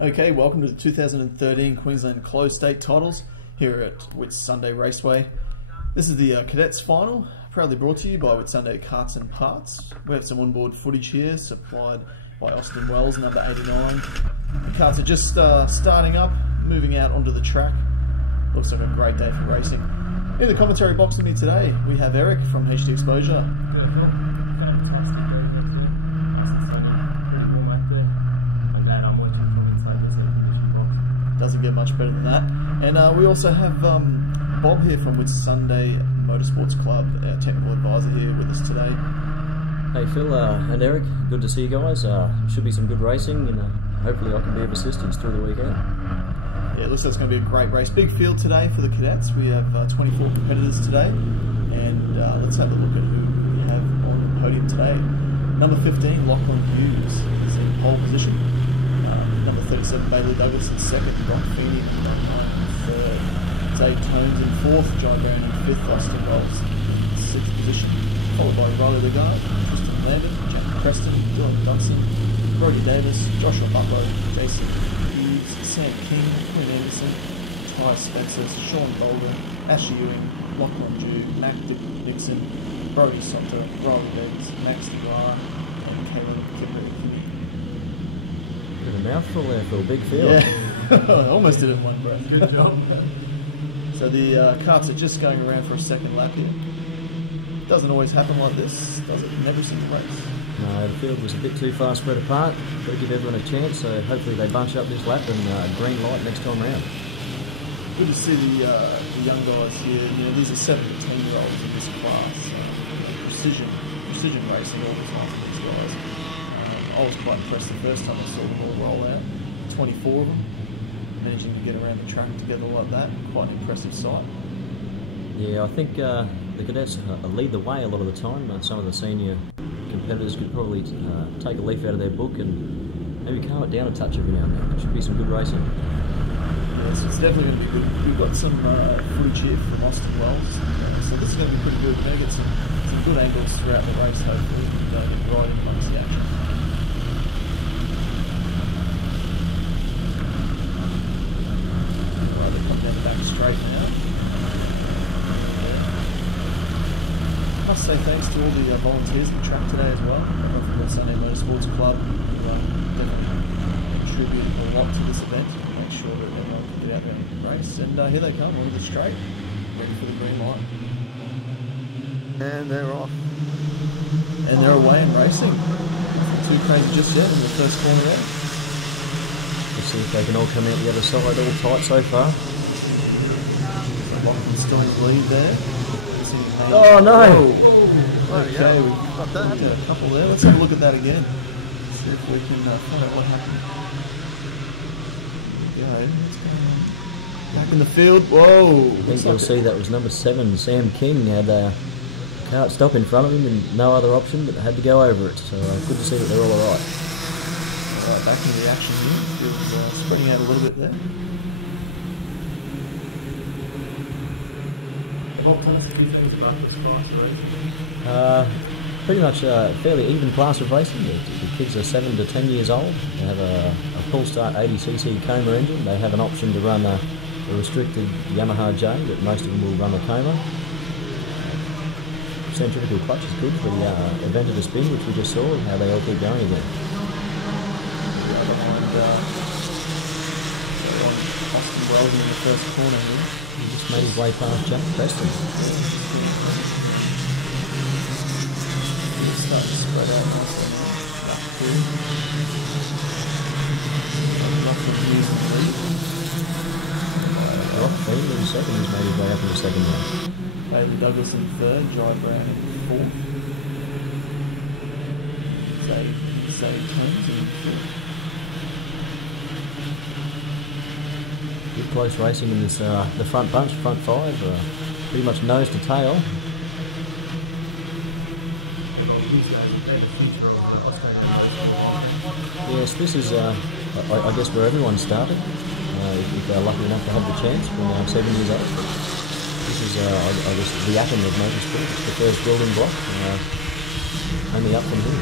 Okay, welcome to the 2013 Queensland Closed State Titles here at Whitsunday Raceway. This is the Cadets Final, proudly brought to you by Whitsunday Carts and Parts. We have some onboard footage here supplied by Austin Wells, number 89. The carts are just starting up, moving out onto the track. Looks like a great day for racing. In the commentary box with me today, we have Eric from HDXPOSURE. Doesn't get much better than that. And we also have Bob here from Whitsunday Motorsports Club, our technical advisor here with us today. Hey Phil and Eric, good to see you guys. Should be some good racing, and hopefully I can be of assistance through the weekend. Yeah, it looks like it's going to be a great race. Big field today for the cadets. We have 24 competitors today, and let's have a look at who we have on the podium today. Number 15, Lachlan Hughes is in pole position. Number 37, Bailey Douglas in second, Brock Feeney in third, Dave Tones in fourth, John Brown in fifth, Austin Wells in sixth position, followed by Riley Lagarde, Tristan Landon, Jack Preston, Dylan Dunson, Brody Davis, Joshua Butler, Jason Hughes, Sam King, Quinn Anderson, Ty Spencer, Sean Bolden, Ashley Ewing, Lachlan Dew, Mac Dixon, Brody Sotter, Riley Davis, Max DeGraw, and Kayla Kipper. Bit of a mouthful there for a big field. Yeah, I almost did it in one breath. Good job. So the carts are just going around for a second lap here. Doesn't always happen like this, does it? In every single race. No, the field was a bit too far spread apart. Got to give everyone a chance, so hopefully they bunch up this lap and green light next time round. Good to see the young guys here. You know, these are 7 to 10 year olds in this class. Precision racing all the time for these guys. I was quite impressed the first time I saw them all roll out. 24 of them, managing to get around the track together like that. Quite an impressive sight. Yeah, I think the cadets lead the way a lot of the time. Some of the senior competitors could probably take a leaf out of their book and maybe calm it down a touch every now and then. It should be some good racing. Yes, it's definitely going to be good. We've got some footage here from Austin Wells, so this is going to be pretty good. We're going to get some good angles throughout the race, hopefully, and right in amongst the action. Down the back straight now. I must say thanks to all the volunteers on the track today as well, from the Sunday Motorsports Club, who definitely contributed a lot to this event to make sure that everyone can get out there and race. And here they come, onto the straight, ready for the green light. And they're off. And they're away and racing. Nothing too crazy just yet in the first corner there. Let's see if they can all come out the other side, all tight so far. Lachlan still in the lead there. Oh no! Whoa. Okay, we got that. A couple there. Let's have a look at that again. See if we can find out what happened. Back in the field. Whoa! I think you'll see that was number 7, Sam King, had a cart stop in front of him and no other option, but had to go over it. So good to see that they're all alright. Alright, back into the action here. Field spreading out a little bit there. What class do you think about this class racing? Pretty much a fairly even class of racing. The kids are 7 to 10 years old. They have a pull start 80cc Coma engine. They have an option to run a restricted Yamaha J, but most of them will run a Coma. Centrifugal clutch is good for the event of the spin, which we just saw, and how they all keep going again. Austin Wells in the first corner here. He just made his way past Jack Preston. He's starting to spread out nicely now. Back through. Lachlan Hughes in the lead. Rock Feeney in second, he's made his way up in the second round. Bailey Douglas in third, Jai Brown in fourth. Zay Tones in fifth. Good close racing in this the front bunch, front 5, pretty much nose to tail. Yes, this is I guess where everyone started, if they're lucky enough to have the chance when they're 7 years old. This is I guess the atom of motorsport. It's the first building block, only up from here.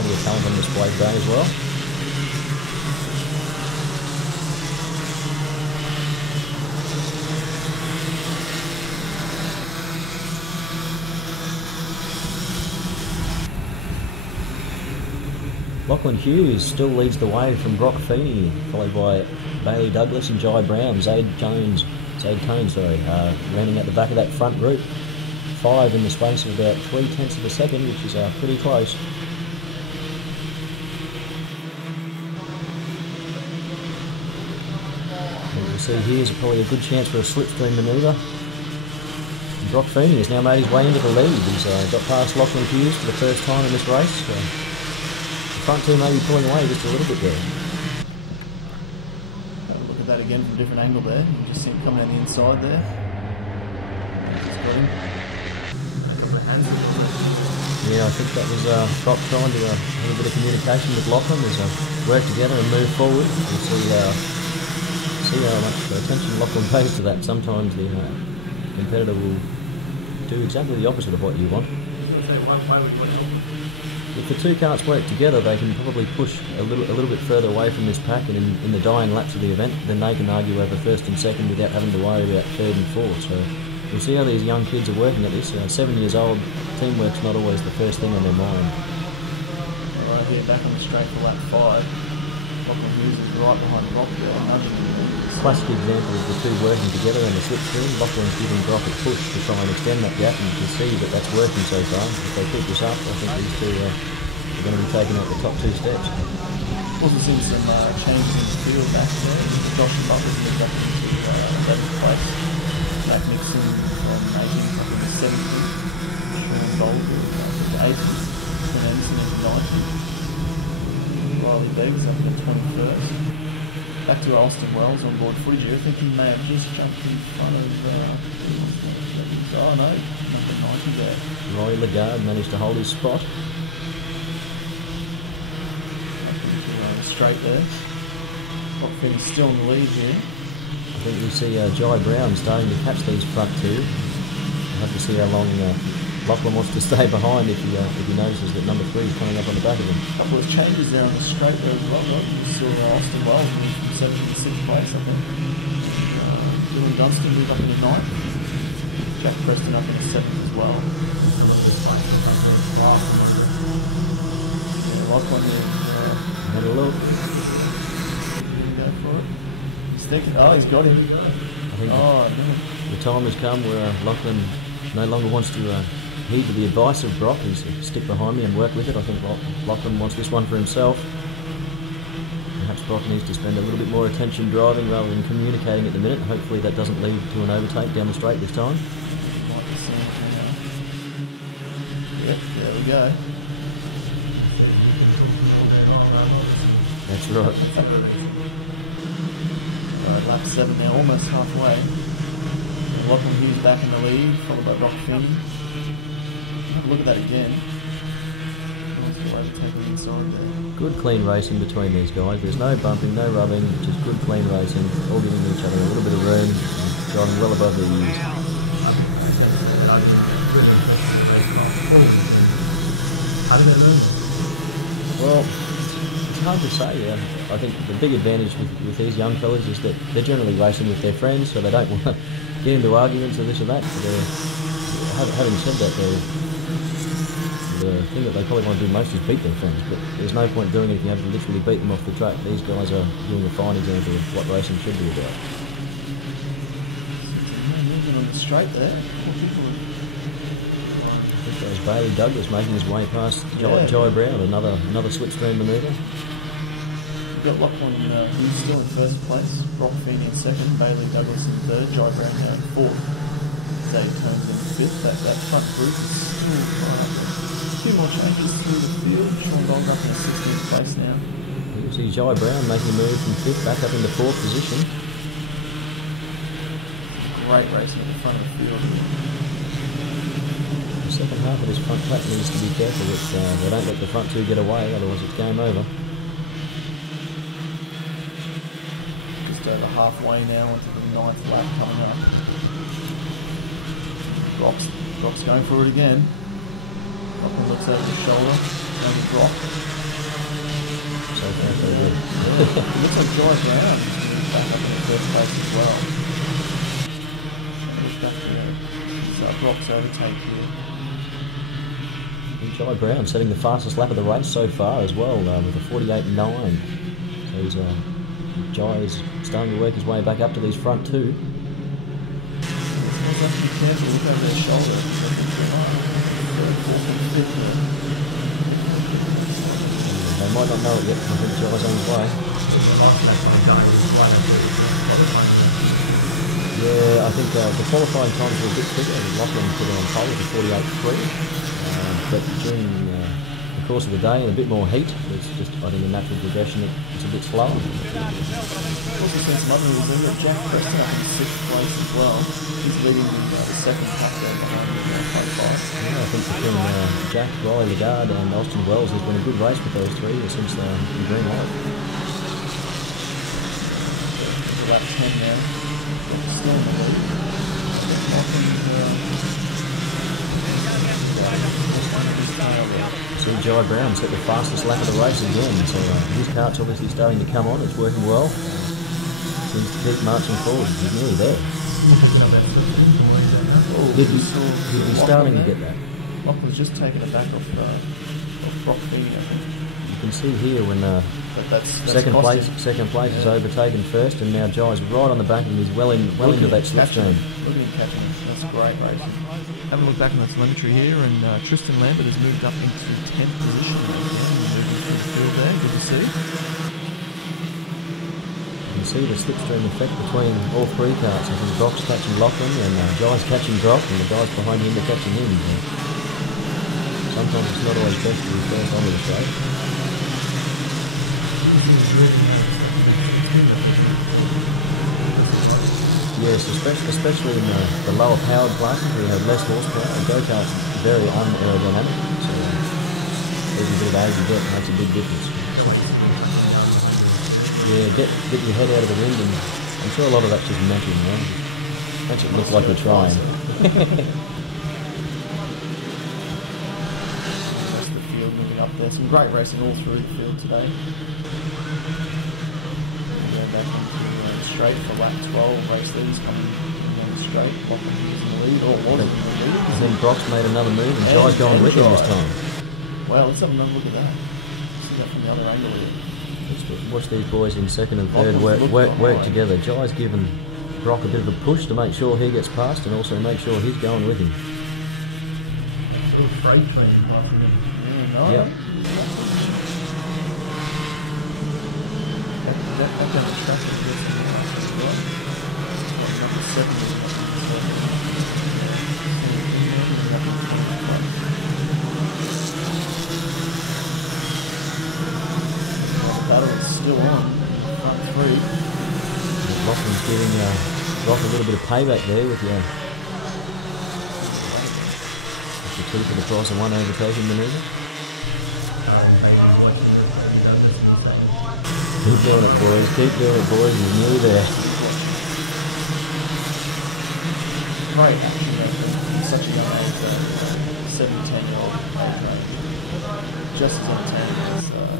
Plenty of talent on display today as well. Lachlan Hughes still leads the way from Brock Feeney, followed by Bailey Douglas and Jai Brown. Zaid Cones, rounding out the back of that front group. 5 in the space of about 0.3 of a second, which is pretty close. As you see here is probably a good chance for a slipstream manoeuvre. And Brock Feeney has now made his way into the lead. He's got past Lachlan Hughes for the first time in this race. The front two may be pulling away just a little bit there. Have a look at that again from a different angle there. You just see him coming down the inside there. Just got him. Yeah, I think that was Brock trying to have a bit of communication with Lachlan as work together and move forward. We'll see how much attention Lachlan pays to that. Sometimes the competitor will do exactly the opposite of what you want. If the two carts work together, they can probably push a little bit further away from this pack, and in the dying laps of the event, then they can argue over first and second without having to worry about third and fourth. So we'll see how these young kids are working at this. 7 years old, teamwork's not always the first thing on their mind. Right here, back on the straight for lap 5. Lachlan Hughes is right behind Brock there, nudging him. Classic example of the two working together in the slipstream. Lachlan's giving Brock a push to try and extend that gap, and you can see that that's working so far. If they keep this up, I think these two are going to be taking out the top 2 steps. Also seen some changes in the field back there. Josh Butler's moved up into 11th place. Jack Nixon from 18th up into 17th. Sean Bolger to 80th. Tim Anderson into 90th. Riley Beggs up into 21st. Back to Alston Wells on board footage here. I think he may have just jumped in front of oh no, number 90 there. Roy Lagarde managed to hold his spot. Straight there. Brock Feeney's still in the lead here. I think we see Jai Brown starting to catch these front two. We'll have to see how long Lachlan wants to stay behind if he notices that number 3 is coming up on the back of him. A couple of changes there on the straight there as well. You saw Austin Wells move from 7th to 6th place, I think. Dylan Dunstan moved up into 9th. Jack Preston up into 7th as well. Yeah, Lachlan there. Have a look. Go for it. He's thinking, oh, he's got him. I think no. the time has come where Lachlan no longer wants to heed to the advice of Brock. He's stick behind me and work with it. I think Lachlan wants this one for himself. Perhaps Brock needs to spend a little bit more attention driving rather than communicating at the minute. Hopefully that doesn't lead to an overtake down the straight this time. Yep, there we go. That's right. Lap 7 now, almost halfway. Lachlan Hughes back in the lead, followed by Brock Feeney. Have a look at that again. Nice way to take the inside there. Good clean racing between these guys. There's no bumping, no rubbing, just good clean racing, all giving each other a little bit of room, driving well above their years. Well, it's hard to say. I think the big advantage with these young fellas is that they're generally racing with their friends, so they don't want to get into arguments or this or that. Having said that, the thing that they probably want to do most is beat their friends, but there's no point doing it if you have to literally beat them off the track. These guys are doing a fine example of what racing should be about. Moving on the straight there. I think that was Bailey Douglas making his way past Jai Brown, another slipstream manoeuvre. We've got Lachlan who's still in first place, Brock Feeney in second, Bailey Douglas in third, Jai Brown now in fourth, Zaid Cones in fifth. That front group is still quite up there. A few more changes through the field. Sean Bolger up in 16th place now. You see Jai Brown making a move from fifth back up into fourth position. Great racing at the front of the field. The second half of this front pack needs to be careful that they don't let the front two get away, otherwise it's game over. Just over halfway now into the 9th lap coming up. Brock's going for it again. Lachlan looks over his shoulder, and the Brock. So far, so good. It looks like Jai Brown is back up in the first place as well. Look back there. So Brock's overtake here. Jai Brown setting the fastest lap of the race so far as well, with a 48.9. So he's, Jai is starting to work his way back up to these front two. They might not know it yet. I think Jai's on his way. Yeah, I think the qualifying times were a bit quicker. Lachlan put it on pole with a 48.3. But during the course of the day and a bit more heat, it's just, I think, a natural progression. It's a bit slower. Also seen some other moves in that Jack Preston up in 6th place as well. He's leading the second pack there behind him at 5. Yeah, I think between Jack, Riley Lagarde and Austin Wells, there's been a good race with those three since the green light. Lap 10 now. Still in the lead. See Jai Brown set the fastest lap of the race again, so his kart's obviously starting to come on, it's working well. Seems to keep marching forward, he's nearly there. He's starting to get that. Lachlan's just taken it back off Brock Beanie, I think. You can see here when that's second place is overtaken first, and now Jai's right on the back and he's well into that slipstream. Look at him catching it. That's great racing. Having a look back on the telemetry here, and Tristan Lambert has moved up into 10th position again, moving through the field there. Good to see. You can see the slipstream effect between all three karts. I think Brock's catching Lachlan, and Jai's catching Brock, and the guys behind him are catching him. Sometimes it's not always best to be first onto the straight. Yes, especially in the lower powered classes where you have less horsepower. The go-kart's very unaerodynamic, so every bit of age you get makes a big difference. Yeah, get your head out of the wind, and I'm sure a lot of that's just mental, you know. Makes it look like you're trying. That's the field moving up there. Some great racing all through the field today. Going back into straight for lap 12. Race leaders coming down the straight. Lachlan is in the lead, or was in the lead. And then Brock's made another move, and Jai's going with him this time. Well, let's have another look at that. See that from the other angle here. Watch these boys in second and third work together. Jai's given Brock a bit of a push to make sure he gets past, and also make sure he's going with him. Yep. The battle is still on. Front three. Lachlan's giving Brock a little bit of payback there with the 2 for the price of 1 overtaking manoeuvre. Keep doing it, boys. Keep doing it, boys. He's nearly there. Great action there for such a young age, 7-10-year-old. Just as entertaining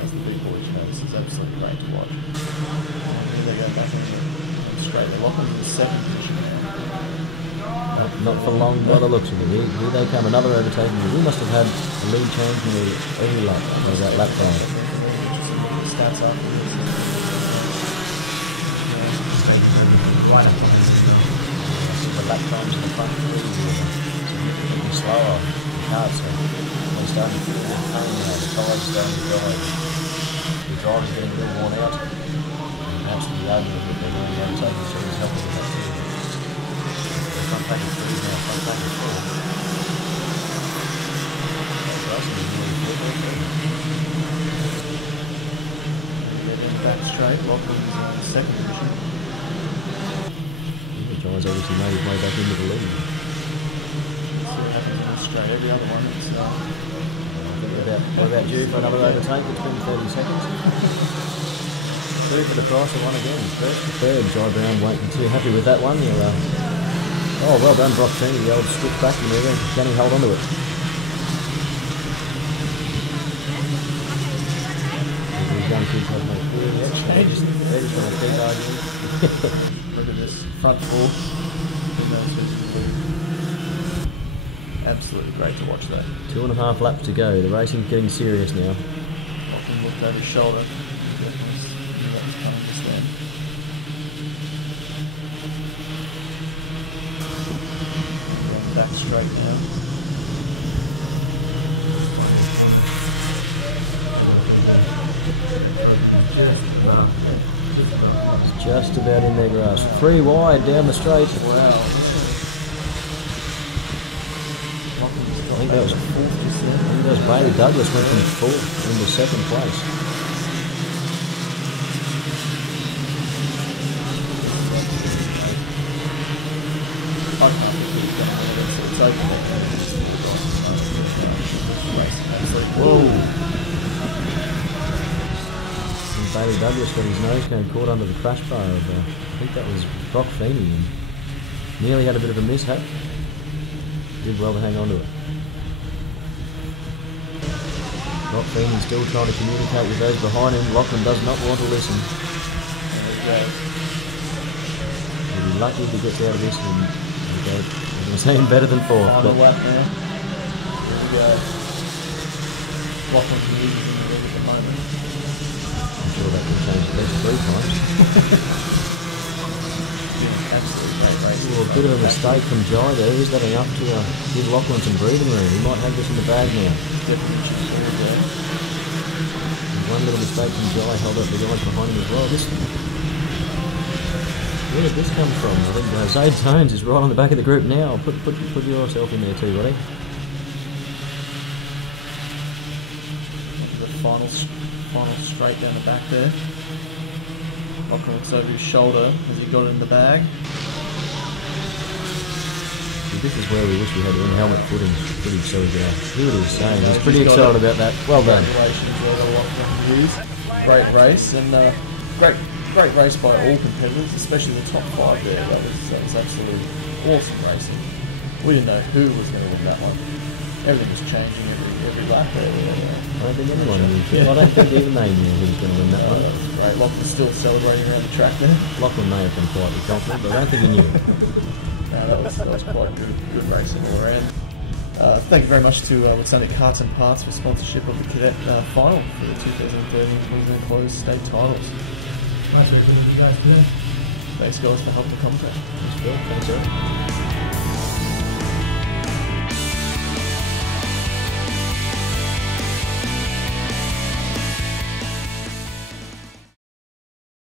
as the big boys. You know, this is absolutely great to watch. Here they go back on straight. They're locking in the second position now. Not for long by the looks of it. Here they come, another overtaking. We must have had a lead change nearly every lap. There's that lap time. Stats after this. The lap times in the front three were significantly slower. The cars are starting to feel a bit pain now. The tyres are starting to dry. The driver's getting a bit worn out. And perhaps the argument that they're doing the overtaking through is helping with that too. The front pack is 3 now, front pack is 4. Back straight, Lachlan's in the second position. Jai's obviously made his way back into the lead. See what happens in the straight. Every other one, it's we're about due for another overtake. It's been 30 seconds. 2 for the price of 1 again. First to third. Jai Brown won't be too happy with that one. Oh, well done, Brock Cheney. The old switch back manoeuvre. Can he hold on to it? Young kids have no fear yet. They're just going to keep arguing. Look at this front four. Absolutely great to watch that. 2.5 laps to go. The racing's getting serious now. Lachlan looked over his shoulder. He definitely knew that was coming this way. Going back straight now. It's just about in their grasp. 3 wide down the straight. Wow. I think that was Bailey Douglas went from 4th into 2nd place. I can't believe he's done all this. It's open. Whoa! And Bailey Douglas got his nose cone caught under the crash bar of, I think that was Brock Feeney, and nearly had a bit of a mishap. Did well to hang on to it. Brock Feeney still trying to communicate with those behind him. Lachlan does not want to listen. He'll be lucky if he gets out of this, and we're going to see him better than 4th. Final lap now. Here we go. Lachlan can use in the ring at the moment. I'm sure that will change the best 3 times. Absolutely great race. Well, a bit of a mistake from Jai there. Is that enough to give Lachlan some breathing room? He might have this in the bag now. Definitely just very good. One little mistake from Jai held up the guys behind him as well. Where did this come from? I think Zade Tones is right on the back of the group now. Put yourself in there too, buddy. The final straight down the back there. Lachlan looks over his shoulder as he got it in the bag. This is where we wish we had in-helmet footage so we could hear what he was saying. He's pretty excited about that. Well done. Congratulations, Lochie Hughes. Great race, and great race by all competitors, especially the top 5 there. That was absolutely awesome racing. We didn't know who was going to win that one. Everything was changing every lap there. I don't think anyone knew. I don't think even they knew who was going to win that one. Great. Lachlan's still celebrating around the track there. Lachlan may have been quietly confident, but I don't think he knew. No, that was quite good racing all around. Thank you very much to Whitsunday Carts and Parts for sponsorship of the cadet final for the 2013 QLD Closed State Titles. Thanks guys for helping the commentate. Thanks, Bill. Thanks, Eric.